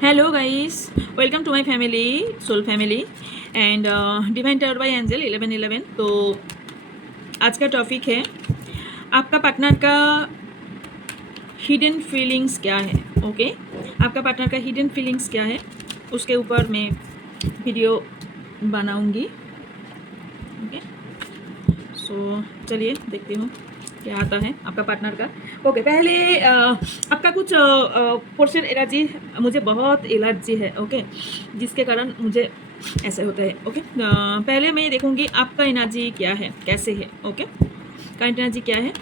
Hello guys, welcome to my family, soul family and Divine Tower by Angel 1111। तो आज का topic है आपका पार्टनर का हिडन फीलिंग्स क्या है। ओके, आपका पार्टनर का हिडन फीलिंग्स क्या है उसके ऊपर मैं वीडियो बनाऊंगी। ओके, सो चलिए देखती हूँ क्या आता है आपका पार्टनर का। ओके, पहले आपका कुछ पोर्शन एलर्जी, मुझे बहुत एलर्जी है। ओके, जिसके कारण मुझे ऐसे होता है। ओके, पहले मैं देखूंगी आपका एनर्जी क्या है, कैसे है। ओके, करंट एनर्जी क्या है,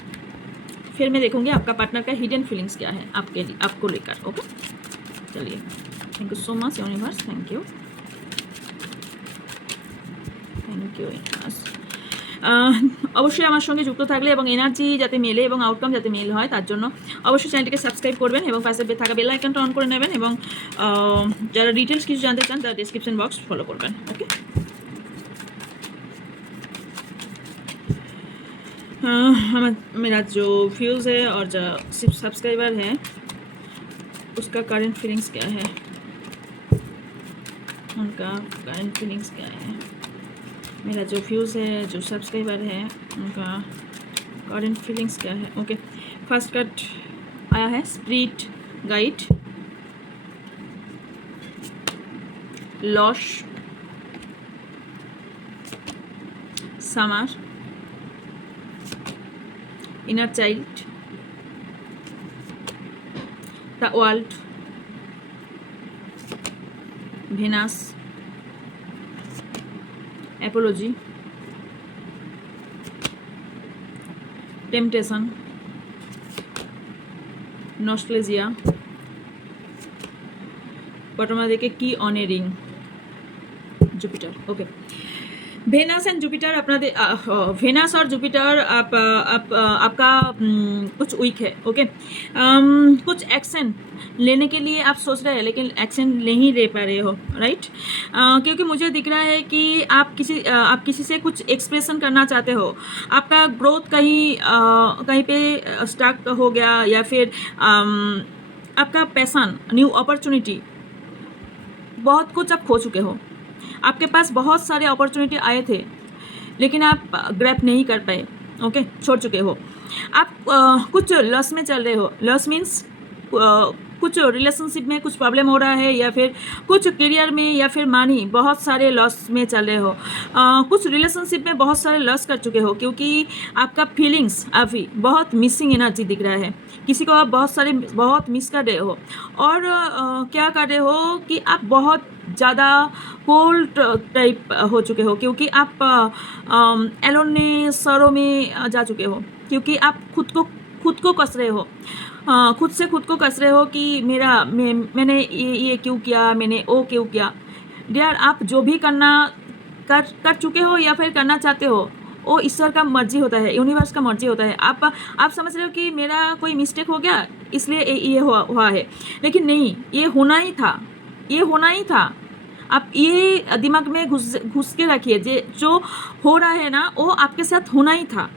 फिर मैं देखूंगी आपका पार्टनर का हिडन फीलिंग्स क्या है आपके लिए, आपको लेकर। ओके, चलिए, thank you so much universe, thank you universe. অবশ্যই আমার সঙ্গে যুক্ত থাকলে এবং এনার্জি যাতে মেলে এবং আউটকাম যাতে মেল হয় তার জন্য অবশ্যই চ্যানেলটিকে সাবস্ক্রাইব করবেন এবং পাশে থাকা বেল আইকনটা অন করে নেবেন এবং যারা ডিটেলস কিছু জানতে চান তারা ডিসক্রিপশন বক্স ফলো করবেন। ओके, मेरा जो व्यूज़ है और जो सब्सक्राइबर है उसका करंट फीलिंग्स क्या है, उनका करंट फीलिंग्स क्या है। मेरा जो व्यूज़ है, जो सब्सक्राइबर है, उनका करंट फीलिंग्स क्या है। ओके, फर्स्ट कट आया है spirit guide, loss, summer, inner child, the world, Venus, apology, temptation, nostalgia, bottom में देखे की on a ring, Jupiter. Okay, Venus and Jupiter अपना वेनस और जुपिटर आपका कुछ वीक है। ओके, कुछ एक्शन लेने के लिए आप सोच रहे हैं लेकिन एक्शन नहीं ले पा रहे हो, राइट। क्योंकि मुझे दिख रहा है कि आप किसी से कुछ एक्सप्रेशन करना चाहते हो। आपका ग्रोथ कहीं पे स्टक हो गया या फिर आपका पैशन, न्यू अपॉर्चुनिटी, बहुत कुछ आप खो चुके हो। आपके पास बहुत सारे अपॉर्चुनिटी आए थे लेकिन आप ग्रैब नहीं कर पाए। ओके, छोड़ चुके हो। आप कुछ लॉस में चल रहे हो। लॉस मीन्स कुछ रिलेशनशिप में कुछ प्रॉब्लम हो रहा है या फिर कुछ करियर में या फिर मनी, बहुत सारे लॉस में चल रहे हो। कुछ रिलेशनशिप में बहुत सारे लॉस कर चुके हो क्योंकि आपका फीलिंग्स अभी बहुत मिसिंग एनर्जी दिख रहा है। किसी को आप बहुत मिस कर रहे हो और क्या कर रहे हो कि आप बहुत ज़्यादा कोल्ड टाइप हो चुके हो क्योंकि आप एलोननेस, सरो में जा चुके हो क्योंकि आप खुद को कस रहे हो। खुद से खुद को कस रहे हो कि मैंने ये क्यों किया, मैंने वो क्यों किया। डियर, आप जो भी कर चुके हो या फिर करना चाहते हो वो ईश्वर का मर्जी होता है, यूनिवर्स का मर्जी होता है। आप समझ रहे हो कि मेरा कोई मिस्टेक हो गया इसलिए ये हुआ है, लेकिन नहीं, ये होना ही था। आप ये दिमाग में घुस के रखिए, जो हो रहा है ना वो आपके साथ होना ही था,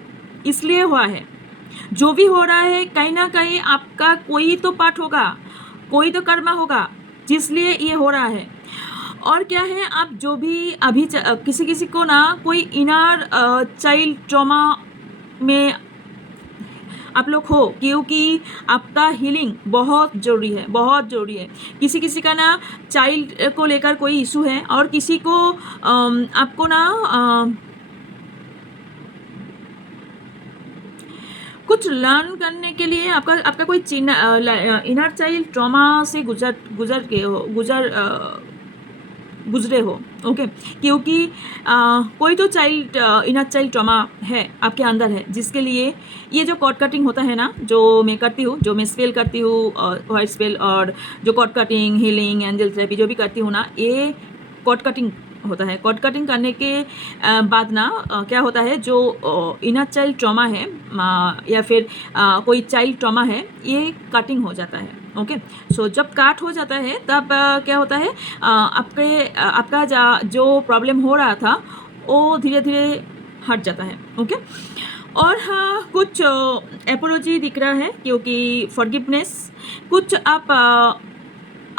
इसलिए हुआ है। जो भी हो रहा है कहीं ना कहीं आपका कोई तो पार्ट होगा, कोई तो कर्मा होगा जिसलिए ये हो रहा है। और क्या है, आप जो भी अभी किसी को ना कोई इनर चाइल्ड ट्रॉमा में आप लोग हो क्योंकि आपका हीलिंग बहुत ज़रूरी है। किसी का ना चाइल्ड को लेकर कोई इशू है और किसी को आपको ना कुछ लर्न करने के लिए आपका कोई इनर चाइल्ड ट्रॉमा से गुजरे हो। ओके, क्योंकि कोई तो इनर चाइल्ड ट्रॉमा है आपके अंदर है जिसके लिए ये जो कॉर्ड कटिंग होता है ना, जो मैं करती हूँ, जो मैं स्पेल करती हूँ, व्हाइट स्पेल और जो cord cutting, healing, angel therapy जो भी करती हूँ ना, ये कॉर्ड कटिंग होता है। कॉर्ड कटिंग करने के बाद ना क्या होता है, जो इनर चाइल्ड ट्रॉमा है या फिर कोई चाइल्ड ट्रॉमा है, ये कटिंग हो जाता है। ओके, सो जब काट हो जाता है तब क्या होता है, आपका जो प्रॉब्लम हो रहा था वो धीरे धीरे हट जाता है। ओके, और हाँ, कुछ एपोलॉजी दिख रहा है क्योंकि फॉरगिवनेस, कुछ आप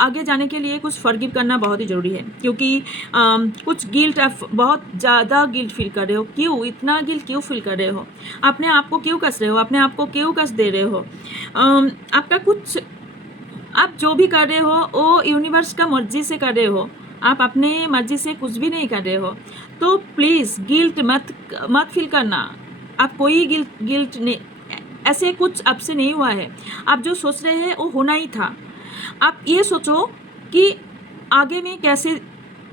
आगे जाने के लिए कुछ फॉरगिव करना बहुत ही ज़रूरी है, क्योंकि कुछ गिल्ट आप बहुत ज़्यादा गिल्ट फील कर रहे हो। क्यों इतना गिल्ट क्यों फील कर रहे हो? अपने आप को क्यों कस रहे हो? अपने आप को क्यों कस दे रहे हो? आपका कुछ, आप जो भी कर रहे हो वो यूनिवर्स का मर्जी से कर रहे हो, आप अपने मर्जी से कुछ भी नहीं कर रहे हो। तो प्लीज़ गिल्ट मत फील करना। आप कोई गिल्ट नहीं, ऐसे कुछ आपसे नहीं हुआ है। आप जो सोच रहे हैं वो होना ही था। आप ये सोचो कि आगे में कैसे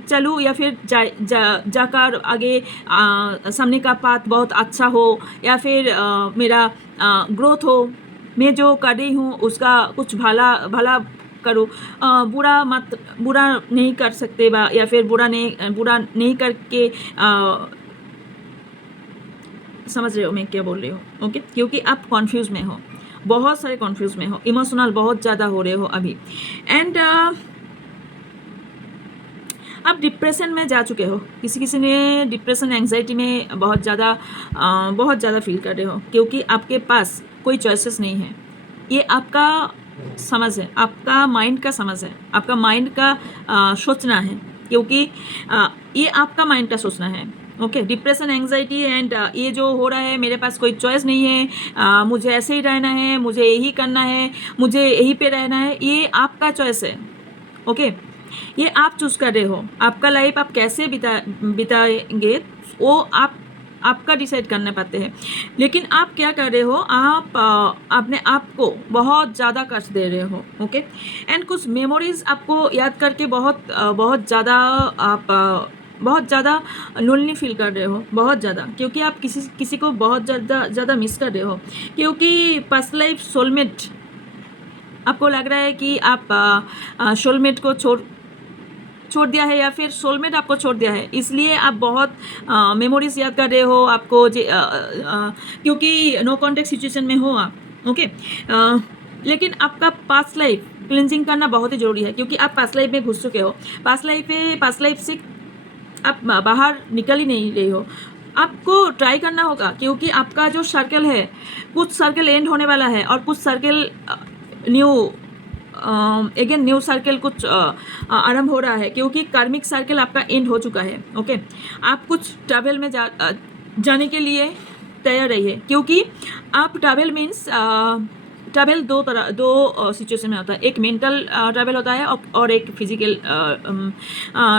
चलूँ, या फिर जाकर आगे सामने का पाथ बहुत अच्छा हो, या फिर मेरा ग्रोथ हो, मैं जो कर रही हूँ उसका कुछ भला करो। बुरा नहीं कर सकते, या फिर बुरा नहीं करके समझ रहे हो मैं क्या बोल रही हूँ? ओके, क्योंकि आप कॉन्फ्यूज़ में हो, बहुत सारे कॉन्फ्यूज़ में हो, इमोशनल बहुत ज़्यादा हो रहे हो अभी, एंड आप डिप्रेशन में जा चुके हो। किसी ने डिप्रेशन एंग्जाइटी में बहुत ज़्यादा फील कर रहे हो, क्योंकि आपके पास कोई चॉइसेस नहीं है। ये आपका समझ है, आपका माइंड का समझ है, आपका माइंड का सोचना है, क्योंकि ये आपका माइंड का सोचना है। ओके, डिप्रेशन एंग्जाइटी एंड ये जो हो रहा है, मेरे पास कोई चॉइस नहीं है, मुझे ऐसे ही रहना है, मुझे यही करना है, मुझे यहीं पे रहना है, ये आपका चॉइस है। ओके, ये आप चूज़ कर रहे हो। आपका लाइफ आप कैसे बिताएंगे वो आपका डिसाइड करना पाते हैं। लेकिन आप क्या कर रहे हो, आप अपने आप को बहुत ज़्यादा कष्ट दे रहे हो। ओके, एंड कुछ मेमोरीज आपको याद करके बहुत ज़्यादा लोनली फील कर रहे हो, बहुत ज़्यादा, क्योंकि आप किसी को बहुत ज़्यादा मिस कर रहे हो, क्योंकि पास्ट लाइफ सोलमेट आपको लग रहा है कि आप सोलमेट को छोड़ दिया है, या फिर सोलमेट आपको छोड़ दिया है, इसलिए आप बहुत मेमोरीज याद कर रहे हो। आपको क्योंकि नो कॉन्टेक्ट सिचुएशन में हो आप। ओके, लेकिन आपका पास्ट लाइफ क्लिनजिंग करना बहुत ही ज़रूरी है, क्योंकि आप पास्ट लाइफ में घुस चुके हो। पास्ट लाइफ से आप बाहर निकल ही नहीं रहे हो। आपको ट्राई करना होगा, क्योंकि आपका जो सर्कल है, कुछ सर्कल एंड होने वाला है, और कुछ सर्कल न्यू सर्कल कुछ आरंभ हो रहा है, क्योंकि कार्मिक सर्कल आपका एंड हो चुका है। ओके, आप कुछ ट्रैवल में जाने के लिए तैयार रहिए, क्योंकि आप ट्रैवल मीन्स ट्रैवल दो सिचुएशन में होता है। एक मेंटल ट्रैवल होता है, और एक फिजिकल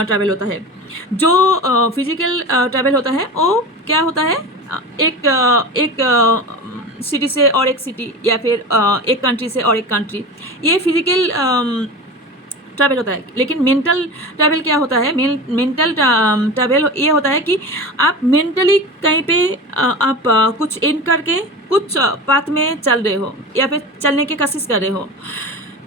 ट्रैवल होता है। जो फिजिकल ट्रैवल होता है वो क्या होता है, एक सिटी से और एक सिटी, या फिर एक कंट्री से और एक कंट्री, ये फिजिकल ट्रैवल होता है। लेकिन मेंटल ट्रैवल क्या होता है, मेंटल ट्रैवल ये होता है कि आप मेंटली कहीं पे आप कुछ एंड करके कुछ पाथ में चल रहे हो, या फिर चलने की कोशिश कर रहे हो,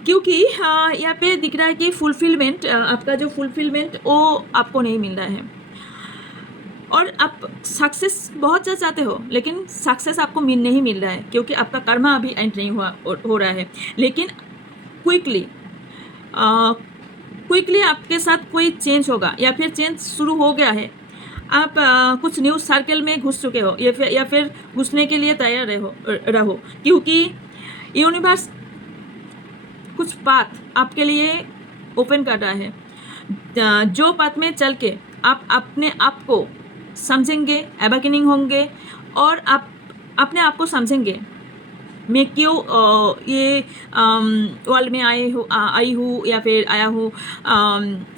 क्योंकि यहाँ पे दिख रहा है कि फुलफिलमेंट, आपका जो फुलफिलमेंट वो आपको नहीं मिल रहा है, और आप सक्सेस बहुत ज़्यादा चाहते हो, लेकिन सक्सेस आपको नहीं मिल रहा है, क्योंकि आपका कर्मा अभी एंड नहीं हो रहा है। लेकिन क्विकली आपके साथ कोई चेंज होगा, या फिर चेंज शुरू हो गया है। आप कुछ न्यू सर्कल में घुस चुके हो, या फिर घुसने के लिए तैयार रहो, क्योंकि यूनिवर्स कुछ पाथ आपके लिए ओपन कर रहा है, जो पाथ में चल के आप अपने आप को समझेंगे, अवेकनिंग होंगे, और आप अपने आप को समझेंगे, मैं क्यों ये वर्ल्ड में आई हूँ, या फिर आया हूँ,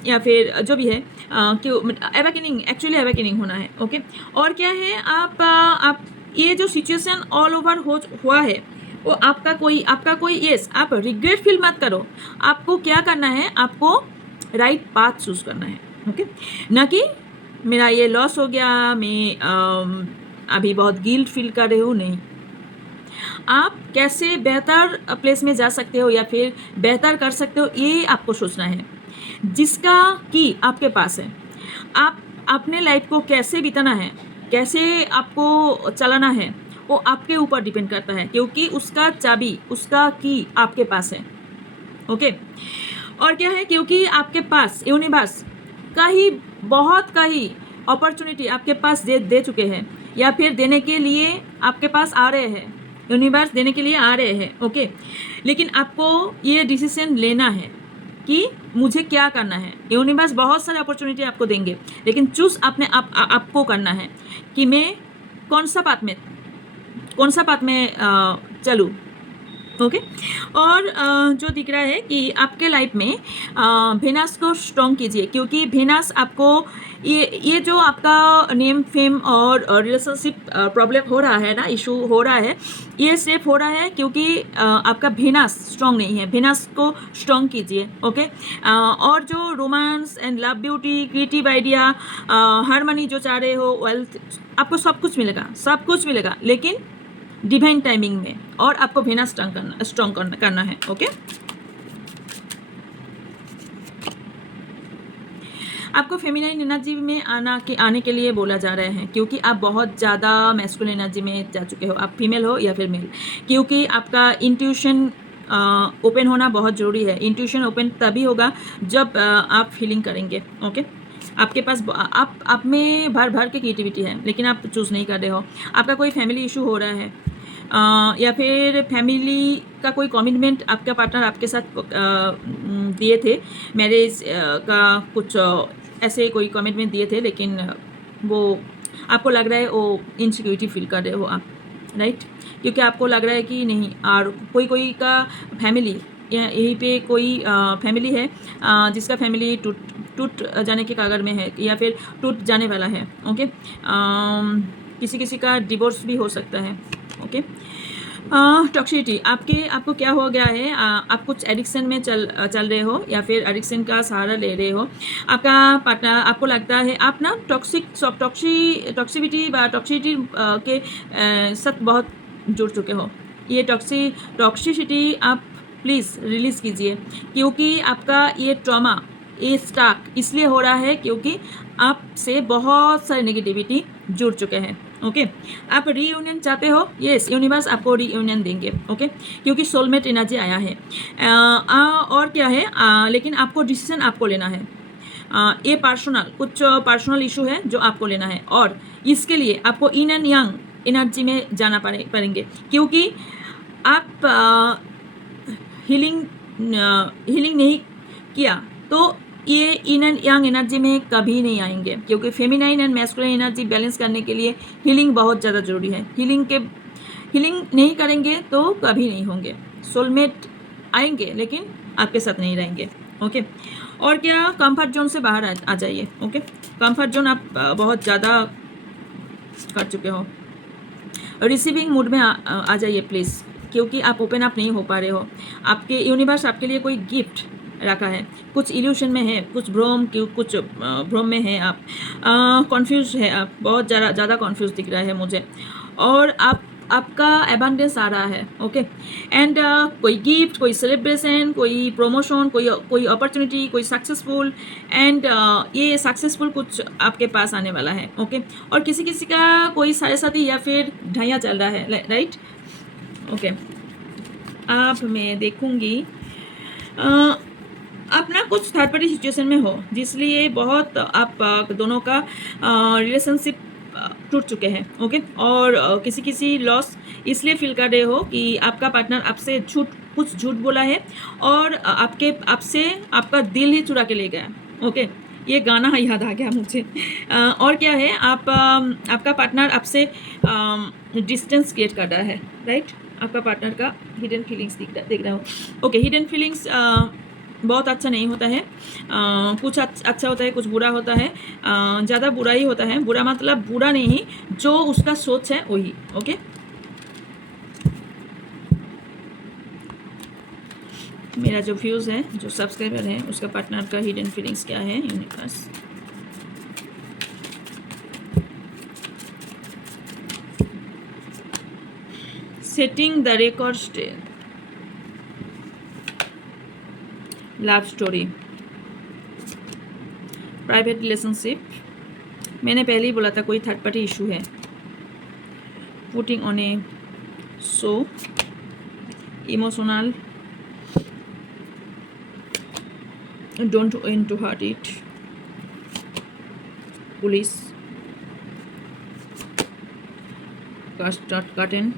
या फिर जो भी है, क्यों अवेकनिंग, एक्चुअली अवेकनिंग होना है। ओके, और क्या है, आप ये जो सिचुएशन ऑल ओवर हुआ है, वो आपका कोई यस, आप रिग्रेट फील मत करो। आपको क्या करना है, आपको राइट पाथ चूज करना है। ओके, ना कि मेरा ये लॉस हो गया, मैं अभी बहुत गिल्ट फील कर रही हूँ, नहीं। आप कैसे बेहतर प्लेस में जा सकते हो, या फिर बेहतर कर सकते हो, ये आपको सोचना है, जिसका कि आपके पास है। आप अपने लाइफ को कैसे बिताना है, कैसे आपको चलाना है, वो आपके ऊपर डिपेंड करता है, क्योंकि उसका चाबी, उसका की आपके पास है। ओके, और क्या है, क्योंकि आपके पास यूनिवर्स बहुत ही अपॉर्चुनिटी आपके पास दे चुके हैं, या फिर देने के लिए आपके पास आ रहे हैं, यूनिवर्स देने के लिए आ रहे हैं। ओके, लेकिन आपको ये डिसीजन लेना है, कि मुझे क्या करना है। यूनिवर्स बहुत सारे अपॉर्चुनिटी आपको देंगे, लेकिन चूज अपने आपको करना है कि मैं कौन सा पाथ में चलूँ। ओके और जो दिख रहा है कि आपके लाइफ में वेनस को स्ट्रॉन्ग कीजिए, क्योंकि वेनस आपको ये जो आपका नेम फेम और रिलेशनशिप प्रॉब्लम हो रहा है ना, इशू हो रहा है, ये सिर्फ हो रहा है क्योंकि आपका वेनस स्ट्रॉन्ग नहीं है। वेनस को स्ट्रॉन्ग कीजिए। ओके और जो romance and love, beauty, creative idea, harmony जो चाह रहे हो, वेल्थ, आपको सब कुछ मिलेगा, लेकिन डिवाइन टाइमिंग में, और आपको वेनस स्ट्रॉन्ग करना है। ओके आपको फेमिनाइन एनर्जी में आने के लिए बोला जा रहा है, क्योंकि आप बहुत ज़्यादा मैस्कुलिन एनर्जी में जा चुके हो, आप फीमेल हो या फिर मेल, क्योंकि आपका इंट्यूशन ओपन होना बहुत ज़रूरी है। इंट्यूशन ओपन तभी होगा जब आप फीलिंग करेंगे। ओके आपके पास आप में भर के क्रिएटिविटी है, लेकिन आप चूज़ नहीं कर रहे हो। आपका कोई फैमिली इशू हो रहा है, या फिर फैमिली का कोई कमिटमेंट आपका पार्टनर आपके साथ दिए थे, मैरिज का कुछ ऐसे कोई कमिटमेंट दिए थे, लेकिन वो आपको लग रहा है वो इनसिक्योरिटी फील कर रहे हो आप, राइट? क्योंकि आपको लग रहा है कि नहीं, और कोई का फैमिली, यहीं पे कोई फैमिली है जिसका फैमिली टूट जाने के कागर में है, या फिर टूट जाने वाला है। ओके किसी का डिवोर्स भी हो सकता है। ओके टॉक्सिसिटी, आपको क्या हो गया है, आप कुछ एडिक्शन में चल रहे हो, या फिर एडिक्शन का सहारा ले रहे हो। आपका पार्टनर, आपको लगता है आप ना टॉक्सिसिटी के साथ बहुत जुड़ चुके हो। ये टॉक्सिसिटी आप प्लीज़ रिलीज़ कीजिए, क्योंकि आपका ये ट्रॉमा, ये स्टाक इसलिए हो रहा है क्योंकि आपसे बहुत सारे नेगेटिविटी जुड़ चुके हैं। ओके आप रीयूनियन चाहते हो, यस यूनिवर्स आपको रीयूनियन देंगे। ओके क्योंकि सोलमेट एनर्जी आया है। और क्या है, लेकिन आपको डिसीजन आपको लेना है। ये कुछ पर्सनल इशू है जो आपको लेना है, और इसके लिए आपको इन एंड यंग एनर्जी में जाना पड़ेंगे, क्योंकि आप हीलिंग नहीं किया तो ये इन एंड यंग एनर्जी में कभी नहीं आएंगे, क्योंकि feminine and masculine energy balance करने के लिए हीलिंग बहुत ज़्यादा ज़रूरी है। हीलिंग नहीं करेंगे तो कभी नहीं होंगे। सोलमेट आएंगे लेकिन आपके साथ नहीं रहेंगे। ओके और क्या, कंफर्ट जोन से बाहर आ जाइए। ओके कंफर्ट जोन आप बहुत ज़्यादा कर चुके हो। रिसीविंग मूड में आ जाइए प्लीज़, क्योंकि आप ओपन अप नहीं हो पा रहे हो। आपके यूनिवर्स आपके लिए कोई गिफ्ट रखा है, कुछ इल्यूशन में है, कुछ भ्रम में है, आप कॉन्फ्यूज है, आप बहुत ज़्यादा कॉन्फ्यूज दिख रहा है मुझे, और आपका एबंडेंस आ रहा है। ओके एंड कोई गिफ्ट, कोई सेलिब्रेशन, कोई प्रमोशन, कोई अपॉर्चुनिटी, कोई सक्सेसफुल, एंड ये सक्सेसफुल कुछ आपके पास आने वाला है। ओके और किसी का कोई साढ़े साथी या फिर ढाइया चल रहा है, राइट? ओके आप मैं देखूंगी आप ना कुछ थर्ड पार्टी सिचुएशन में हो, जिसलिए बहुत आप दोनों का रिलेशनशिप टूट चुके हैं। ओके और किसी लॉस इसलिए फील कर रहे हो कि आपका पार्टनर आपसे कुछ झूठ बोला है, और आपसे आपका दिल ही चुरा के ले गया। ओके ये गाना याद आ गया मुझे। और क्या है, आपका पार्टनर आपसे डिस्टेंस क्रिएट कर रहा है, राइट? आपका पार्टनर का हिडन फीलिंग्स देख रहा हो। ओके हिडन फीलिंग्स बहुत अच्छा नहीं होता है, कुछ अच्छा होता है, कुछ बुरा होता है, ज़्यादा बुरा ही होता है। बुरा मतलब बुरा नहीं, जो उसका सोच है वही। ओके मेरा जो व्यूज़ है, जो सब्सक्राइबर है, उसका पार्टनर का हिडन फीलिंग्स क्या है universe. Setting the record straight, love story, private relationship, मैंने पहले ही बोला था कोई थर्ड पार्टी इशू है। Putting on a show, emotional, don't want to hurt it, police, curtain,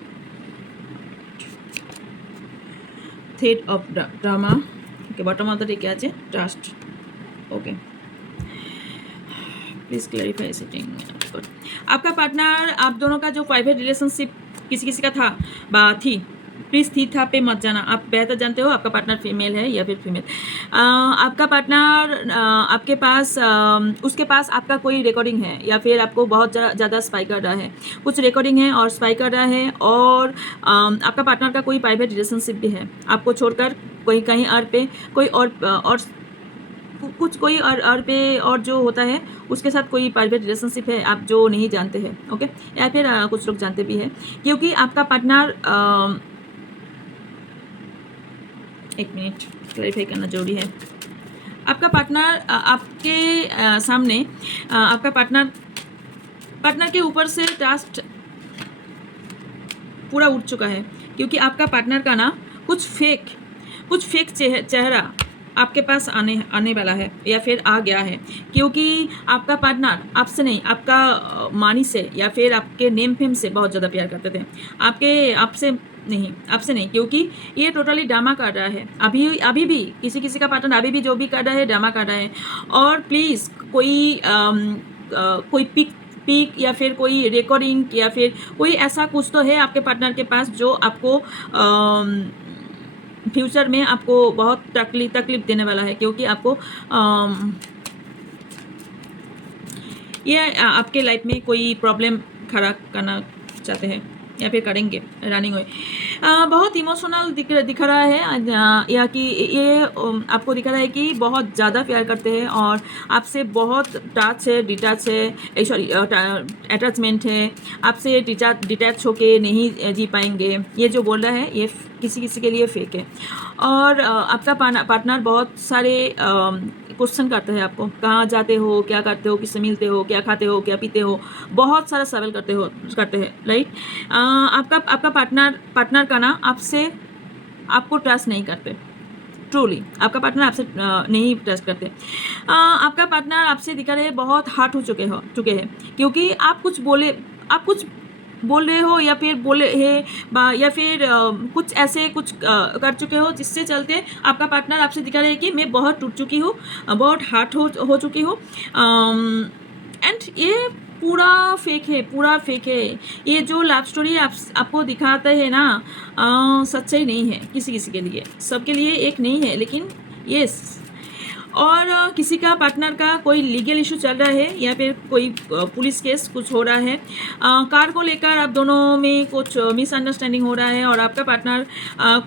threat of drama, okay, bottom of the ডেকে আছে trust. Okay, please clarify setting. आपका पार्टनर, आप दोनों का जो प्राइवेट रिलेशनशिप किसी किसी का था बा थी, प्लीज़ थी था पे मत जाना। आप बेहतर जानते हो आपका पार्टनर फीमेल है या फिर फीमेल। आपका पार्टनर आपके पास उसके पास आपका कोई रिकॉर्डिंग है या फिर आपको बहुत ज़्यादा स्पाई कर रहा है, कुछ रिकॉर्डिंग है और स्पाई कर रहा है, और आपका पार्टनर का कोई प्राइवेट रिलेशनशिप भी है आपको छोड़कर, कोई कहीं और पे कोई और कुछ कोई और पे और जो होता है उसके साथ कोई प्राइवेट रिलेशनशिप है आप जो नहीं जानते हैं। ओके, या फिर कुछ लोग जानते भी हैं, क्योंकि आपका पार्टनर एक मिनट क्लैरिफाई करना जरूरी है। आपका पार्टनर आपके सामने आपका पार्टनर के ऊपर से ट्रस्ट पूरा उठ चुका है, क्योंकि आपका पार्टनर का ना कुछ फेक चेहरा आपके पास आने वाला है या फिर आ गया है, क्योंकि आपका पार्टनर आपसे नहीं, आपका मानी से या फिर आपके नेम फेम से बहुत ज़्यादा प्यार करते थे। आपसे नहीं, क्योंकि ये टोटली ड्रामा कर रहा है। अभी भी किसी का पार्टनर अभी भी जो भी कर रहा है ड्रामा कर रहा है। और प्लीज़ कोई पिक या फिर कोई रिकॉर्डिंग या फिर कोई ऐसा कुछ तो है आपके पार्टनर के पास जो आपको फ्यूचर में आपको बहुत तकलीफ देने वाला है, क्योंकि आपको ये आपके लाइफ में कोई प्रॉब्लम खड़ा करना चाहते हैं या फिर करेंगे रनिंग हुए। बहुत इमोशनल दिख रहा है, या कि ये आपको दिख रहा है कि बहुत ज़्यादा प्यार करते हैं और आपसे बहुत टच है, डिटैच है, सॉरी अटैचमेंट है, आपसे डिटैच होके नहीं जी पाएंगे। ये जो बोल रहा है ये किसी के लिए फेक है। और आपका पार्टनर बहुत सारे क्वेश्चन करते हैं आपको, कहाँ जाते हो, क्या करते हो, किससे मिलते हो, क्या खाते हो, क्या पीते हो, बहुत सारा सवाल करते हैं राइट। आपका पार्टनर का ना आपको ट्रस्ट नहीं करते, ट्रूली आपका पार्टनर आपसे नहीं ट्रस्ट करते। आपका पार्टनर आपसे दिखा रहे बहुत हार्ट हो चुके हैं, क्योंकि आप कुछ बोल रहे हो या फिर बोले है या फिर कुछ ऐसे कुछ कर चुके हो, जिससे चलते आपका पार्टनर आपसे दिखा रहे है कि मैं बहुत टूट चुकी हूँ, बहुत हार्ट हो चुकी हूँ। एंड ये पूरा फेक है। ये जो लव स्टोरी आपको दिखाता है ना, सच्चाई नहीं है किसी के लिए, सबके लिए एक नहीं है, लेकिन यस। और किसी का पार्टनर का कोई लीगल इशू चल रहा है या फिर कोई पुलिस केस कुछ हो रहा है, कार को लेकर आप दोनों में कुछ मिसअंडरस्टैंडिंग हो रहा है, और आपका पार्टनर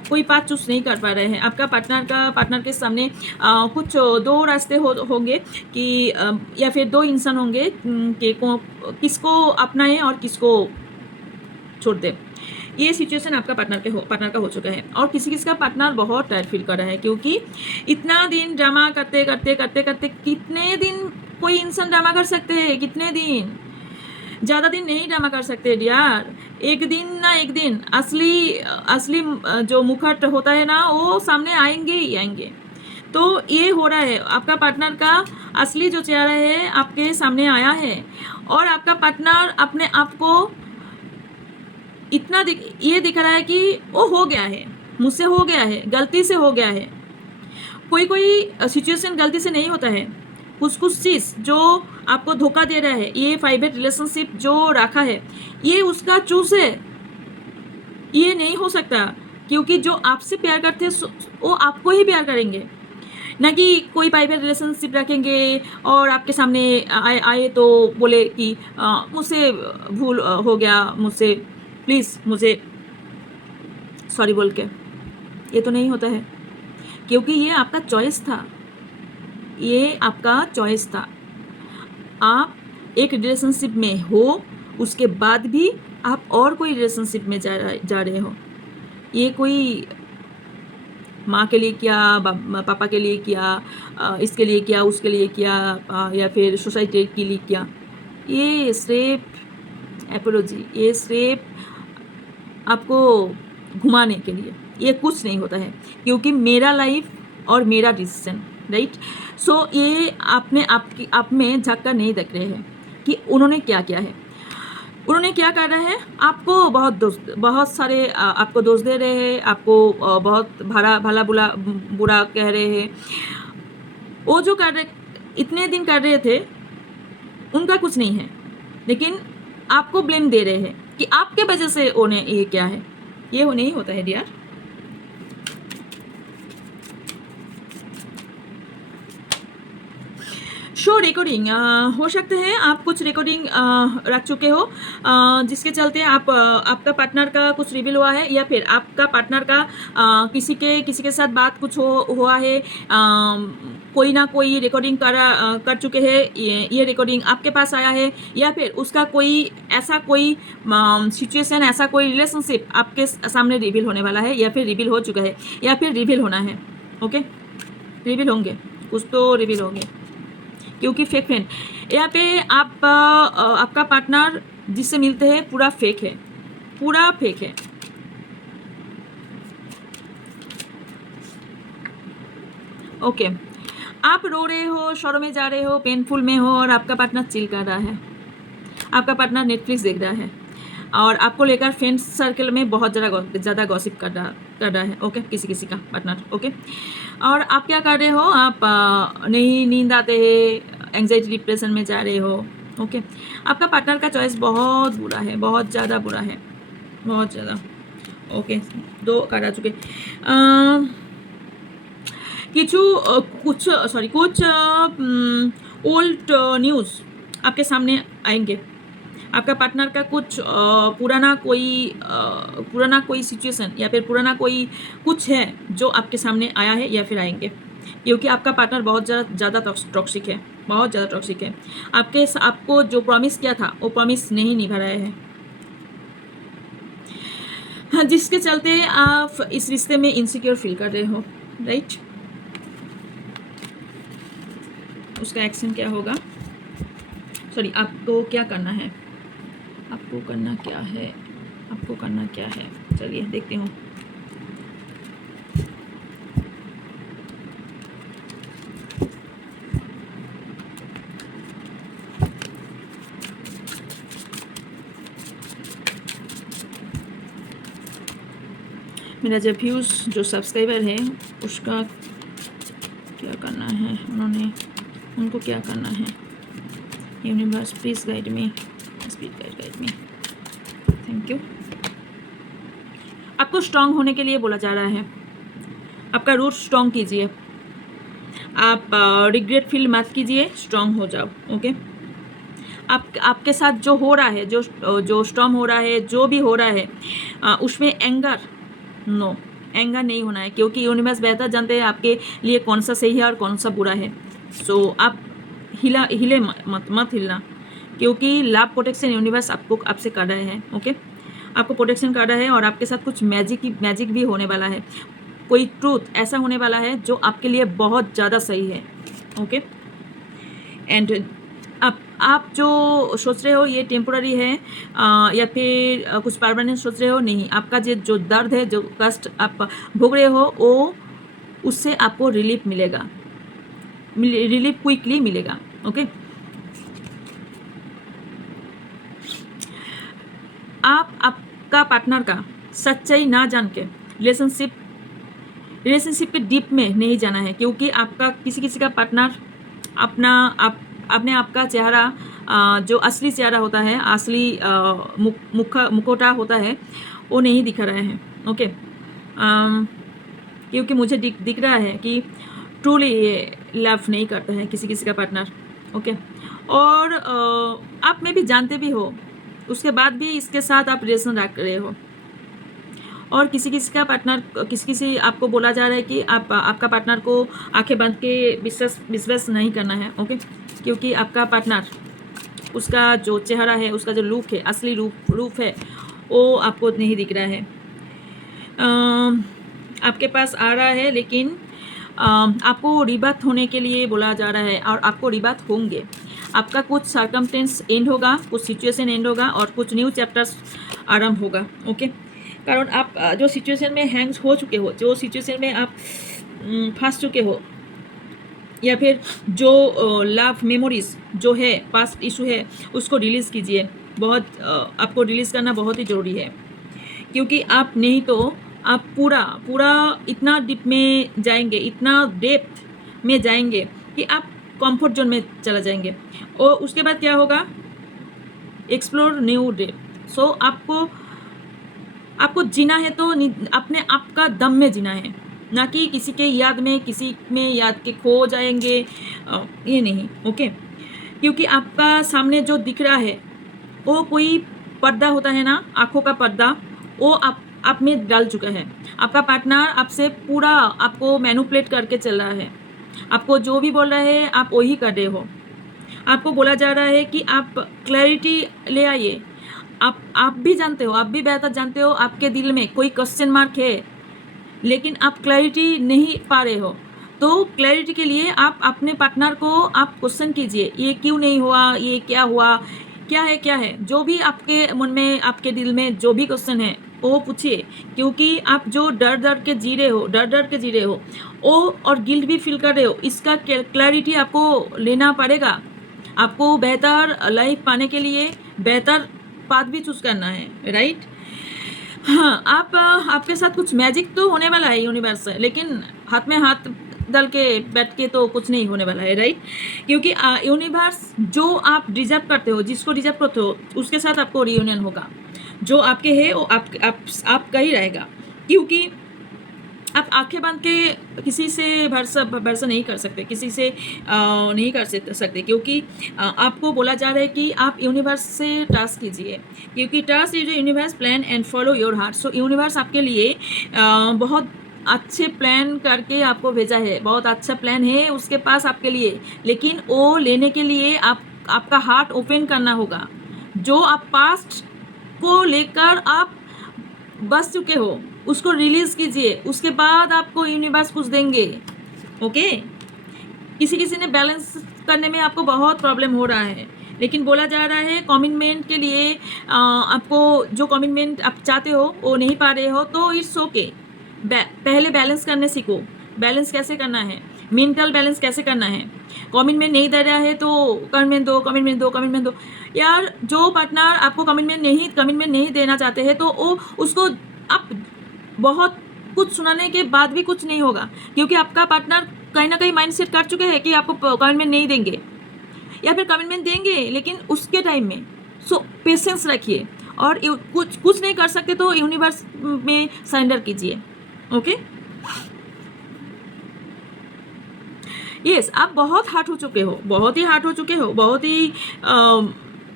कोई बात चूज नहीं कर पा रहे हैं। आपका पार्टनर के सामने कुछ दो रास्ते होंगे कि या फिर दो इंसान होंगे कि किसको अपनाएं और किसको छोड़ दे। ये सिचुएशन आपका पार्टनर का हो चुका है, और किसी का पार्टनर बहुत टायर्ड फील कर रहा है, क्योंकि इतना दिन ड्रामा करते कितने दिन कोई इंसान ड्रामा कर सकते हैं, कितने दिन, ज़्यादा दिन नहीं ड्रामा कर सकते यार। एक दिन असली जो मुखट होता है ना, वो सामने आएंगे ही आएंगे। तो ये हो रहा है, आपका पार्टनर का असली जो चेहरा है आपके सामने आया है, और आपका पार्टनर अपने आप को इतना ये दिख रहा है कि वो हो गया है, मुझसे हो गया है, गलती से हो गया है। कोई सिचुएशन गलती से नहीं होता है, कुछ चीज़ जो आपको धोखा दे रहा है, ये प्राइवेट रिलेशनशिप जो रखा है ये उसका चूज है, ये नहीं हो सकता, क्योंकि जो आपसे प्यार करते हैं वो आपको ही प्यार करेंगे, ना कि कोई प्राइवेट रिलेशनशिप रखेंगे और आपके सामने आए तो बोले कि मुझसे भूल हो गया, मुझसे प्लीज़ मुझे सॉरी बोल के। ये तो नहीं होता है, क्योंकि ये आपका चॉइस था, ये आपका चॉइस था। आप एक रिलेशनशिप में हो, उसके बाद भी आप और कोई रिलेशनशिप में जा रहे हो। ये कोई माँ के लिए किया, पापा के लिए किया, इसके लिए किया, उसके लिए किया, या फिर सोसाइटी के लिए किया, ये सिर्फ एपोलॉजी, ये सिर्फ आपको घुमाने के लिए, ये कुछ नहीं होता है, क्योंकि मेरा लाइफ और मेरा डिसीजन राइट। सो ये आपने आप में झाँक कर नहीं देख रहे हैं कि उन्होंने क्या किया है। उन्होंने क्या कर रहे हैं, आपको बहुत सारे आपको दोष दे रहे हैं, आपको बहुत भला बुरा कह रहे हैं। वो जो कर रहे इतने दिन कर रहे थे उनका कुछ नहीं है, लेकिन आपको ब्लेम दे रहे हैं कि आपके वजह से उन्हें ये क्या है। ये नहीं होता है डियर। शो रिकॉर्डिंग हो सकते हैं आप कुछ रिकॉर्डिंग रख चुके हो, जिसके चलते आपका पार्टनर का कुछ रिवील हुआ है, या फिर आपका पार्टनर का किसी के साथ बात कुछ हुआ है, कोई ना कोई रिकॉर्डिंग कर चुके हैं, ये रिकॉर्डिंग आपके पास आया है, या फिर उसका कोई सिचुएशन, ऐसा कोई रिलेशनशिप आपके सामने रिवील होने वाला है, या फिर रिवील हो चुका है, या फिर रिवील होना है। ओके, रिवील होंगे, कुछ तो रिवील होंगे, क्योंकि फेक फ्रेंड यहाँ पे आपका पार्टनर जिससे मिलते हैं पूरा फेक है, पूरा फेक है। ओके, आप रो रहे हो, शोरों में जा रहे हो, पेनफुल में हो, और आपका पार्टनर चिल कर रहा है, आपका पार्टनर नेटफ्लिक्स देख रहा है, और आपको लेकर फ्रेंड्स सर्कल में बहुत ज़्यादा गॉसिप कर रहा है। ओके, किसी का पार्टनर। ओके, और आप क्या कर रहे हो, आप नहीं नींद आते हैं, एंग्जाइटी डिप्रेशन में जा रहे हो। ओके, आपका पार्टनर का चॉइस बहुत बुरा है, बहुत ज़्यादा बुरा है, बहुत ज़्यादा। ओके, 2 कार्ड आ चुके। कुछ ओल्ड न्यूज़ आपके सामने आएंगे। आपका पार्टनर का कुछ पुराना कोई सिचुएशन, या फिर पुराना कोई कुछ है जो आपके सामने आया है, या फिर आएंगे, क्योंकि आपका पार्टनर बहुत ज़्यादा टॉक्सिक है, बहुत ज़्यादा टॉक्सिक है। आपको जो प्रॉमिस किया था वो प्रॉमिस नहीं निभा रहे हैं, हाँ, जिसके चलते आप इस रिश्ते में इनसिक्योर फील कर रहे हो, राइट। उसका एक्शन क्या होगा, सॉरी, आपको क्या करना है, आपको करना क्या है, चलिए देखते हूँ। मेरा जो व्यूज़ जो सब्सक्राइबर है उसका क्या करना है, उनको क्या करना है। Universe please guide me, speed guide me, thank you. आपको स्ट्रांग होने के लिए बोला जा रहा है, आपका रूट स्ट्रांग कीजिए, आप रिग्रेट फील मत कीजिए, स्ट्रांग हो जाओ। ओके, आपके साथ जो हो रहा है, जो स्टॉर्म हो रहा है, जो भी हो रहा है, उसमें एंगर नहीं होना है, क्योंकि यूनिवर्स बेहतर जानते हैं आपके लिए कौन सा सही है और कौन सा बुरा है। सो आप हिले मत हिलना, क्योंकि लव प्रोटेक्शन यूनिवर्स आपसे कर रहे हैं। ओके, आपको प्रोटेक्शन कर रहा है, और आपके साथ कुछ मैजिक भी होने वाला है, कोई ट्रूथ ऐसा होने वाला है जो आपके लिए बहुत ज़्यादा सही है। ओके, एंड आप जो सोच रहे हो ये टेम्पोररी है, या फिर कुछ परमानेंट सोच रहे हो, नहीं। आपका जो दर्द है, जो कष्ट आप भोग रहे हो, वो उससे आपको रिलीफ मिलेगा, रिलीफ क्विकली मिलेगा। ओके, आपका पार्टनर का सच्चाई ना जान के रिलेशनशिप के डीप में नहीं जाना है, क्योंकि आपका किसी का पार्टनर अपने आपका चेहरा, जो असली चेहरा होता है, असली मुखौटा होता है, वो नहीं दिखा रहे हैं। ओके, क्योंकि मुझे दिख रहा है कि ट्रूली लव नहीं करता है किसी का पार्टनर। ओके, और आप में भी जानते भी हो, उसके बाद भी इसके साथ आप रिलेशन रख रहे हो, और किसी का पार्टनर, किसी आपको बोला जा रहा है कि आपका पार्टनर को आंखें बंद के विश्वास नहीं करना है। ओके, क्योंकि आपका पार्टनर, उसका जो चेहरा है, उसका जो लुक है, असली रूप है, वो आपको नहीं दिख रहा है। आपके पास आ रहा है, लेकिन आपको रिबर्थ होने के लिए बोला जा रहा है, और आपको रिबर्थ होंगे। आपका कुछ सर्कमस्टेंस एंड होगा, कुछ सिचुएशन एंड होगा, और कुछ न्यू चैप्टर्स आरंभ होगा। ओके, कारण आप जो सिचुएशन में हैंग्स हो चुके हो, जो सिचुएशन में आप फंस चुके हो, या फिर जो लव मेमोरीज जो है, पास्ट इशू है, उसको रिलीज़ कीजिए। बहुत आपको रिलीज़ करना बहुत ही ज़रूरी है, क्योंकि आप नहीं तो आप पूरा पूरा इतना डीप में जाएंगे, इतना डेप्थ में जाएंगे कि आप कंफर्ट जोन में चला जाएंगे। और उसके बाद क्या होगा, एक्सप्लोर न्यू डेप्थ। सो आपको जीना है तो अपने आप का दम में जीना है, ना कि किसी के याद में, किसी में याद के खो जाएंगे, ये नहीं। ओके, क्योंकि आपका सामने जो दिख रहा है वो कोई पर्दा होता है ना, आंखों का पर्दा, वो आप में डाल चुका है। आपका पार्टनर आपसे पूरा आपको मैनिपुलेट करके चल रहा है, आपको जो भी बोल रहा है आप वही कर रहे हो। आपको बोला जा रहा है कि आप क्लैरिटी ले आइए। आप भी जानते हो, आप भी बेहतर जानते हो आपके दिल में कोई क्वेश्चन मार्क है, लेकिन आप क्लैरिटी नहीं पा रहे हो। तो क्लैरिटी के लिए आप अपने पार्टनर को आप क्वेश्चन कीजिए, ये क्यों नहीं हुआ, ये क्या हुआ, क्या है, जो भी आपके मन में, आपके दिल में जो भी क्वेश्चन है वो पूछिए। क्योंकि आप जो डर के जी रहे हो वो, और गिल्ट भी फील कर रहे हो, इसका क्लैरिटी आपको लेना पड़ेगा। आपको बेहतर लाइफ पाने के लिए बेहतर पाथ भी चूज करना है, राइट। हाँ, आपके साथ कुछ मैजिक तो होने वाला है यूनिवर्स से, लेकिन हाथ में हाथ डाल के बैठ के तो कुछ नहीं होने वाला है, राइट। क्योंकि यूनिवर्स जो आप डिजर्व करते हो, जिसको डिजर्व करते हो, उसके साथ आपको रियूनियन होगा। जो आपके है वो आपका ही रहेगा। क्योंकि आप आंखें बांध के किसी से भरोसा नहीं कर सकते, किसी से नहीं कर सकते। क्योंकि आपको बोला जा रहा है कि आप यूनिवर्स से ट्रस्ट कीजिए, क्योंकि trust is universe plan and follow your heart. So universe आपके लिए बहुत अच्छे प्लान करके आपको भेजा है, बहुत अच्छा प्लान है उसके पास आपके लिए, लेकिन वो लेने के लिए आपका हार्ट ओपन करना होगा। जो आप पास्ट को लेकर आप बस चुके हो उसको रिलीज कीजिए, उसके बाद आपको यूनिवर्स कुछ देंगे। ओके, किसी ने बैलेंस करने में आपको बहुत प्रॉब्लम हो रहा है, लेकिन बोला जा रहा है कमिटमेंट के लिए आपको जो कमिटमेंट आप चाहते हो वो नहीं पा रहे हो, तो इट्स ओके। पहले बैलेंस करने सीखो। बैलेंस कैसे करना है, मेंटल बैलेंस कैसे करना है। कमिटमेंट नहीं दे रहा है तो कमिटमेंट दो यार। जो पार्टनर आपको कमिटमेंट नहीं देना चाहते हैं, तो वो उसको आप बहुत कुछ सुनाने के बाद भी कुछ नहीं होगा, क्योंकि आपका पार्टनर कहीं ना कहीं माइंड सेट कर चुके हैं कि आपको कमिटमेंट नहीं देंगे, या फिर कमिटमेंट देंगे लेकिन उसके टाइम में। सो पेशेंस रखिए, और कुछ नहीं कर सकते तो यूनिवर्स में सरेंडर कीजिए। ओके, यस, आप बहुत हार्ट हो चुके हो, बहुत ही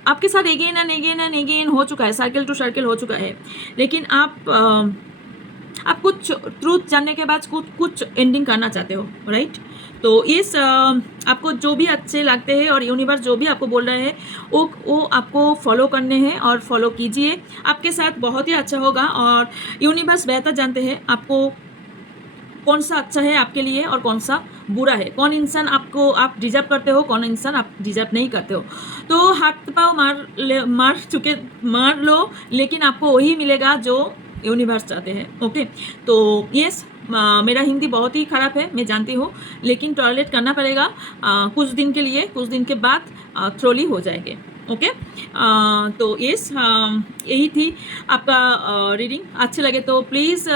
आपके साथ अगेन एंड अगेन हो चुका है, सर्कल टू सर्कल हो चुका है। लेकिन आप कुछ ट्रूथ जानने के बाद कुछ एंडिंग करना चाहते हो, राइट। तो इस आपको जो भी अच्छे लगते हैं और यूनिवर्स जो भी आपको बोल रहे हैं वो आपको फॉलो करने हैं, और फॉलो कीजिए। आपके साथ बहुत ही अच्छा होगा, और यूनिवर्स बेहतर जानते हैं आपको कौन सा अच्छा है आपके लिए और कौन सा बुरा है, कौन इंसान आप डिजर्व करते हो, कौन इंसान आप डिजर्व नहीं करते हो। तो हाथ पाँव मार लो, लेकिन आपको वही मिलेगा जो यूनिवर्स चाहते हैं। ओके, तो यस, मेरा हिंदी बहुत ही ख़राब है, मैं जानती हूँ, लेकिन टॉयलेट करना पड़ेगा कुछ दिन के लिए, कुछ दिन के बाद थ्रोली हो जाएंगे। ओके, तो यस, यही थी आपका रीडिंग। अच्छे लगे तो please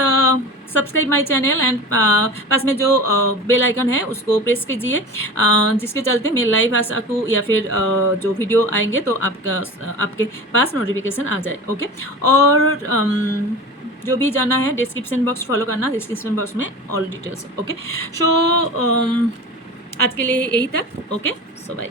subscribe my channel, and पास में जो बेल आइकन है उसको प्रेस कीजिए, जिसके चलते मैं लाइव आ सकूँ, या फिर जो वीडियो आएंगे तो आपके पास नोटिफिकेशन आ जाए। ओके, और जो भी जाना है डिस्क्रिप्शन बॉक्स फॉलो करना, डिस्क्रिप्शन बॉक्स में ऑल डिटेल्स। ओके, सो आज के लिए यही तक। ओके, सो बाय।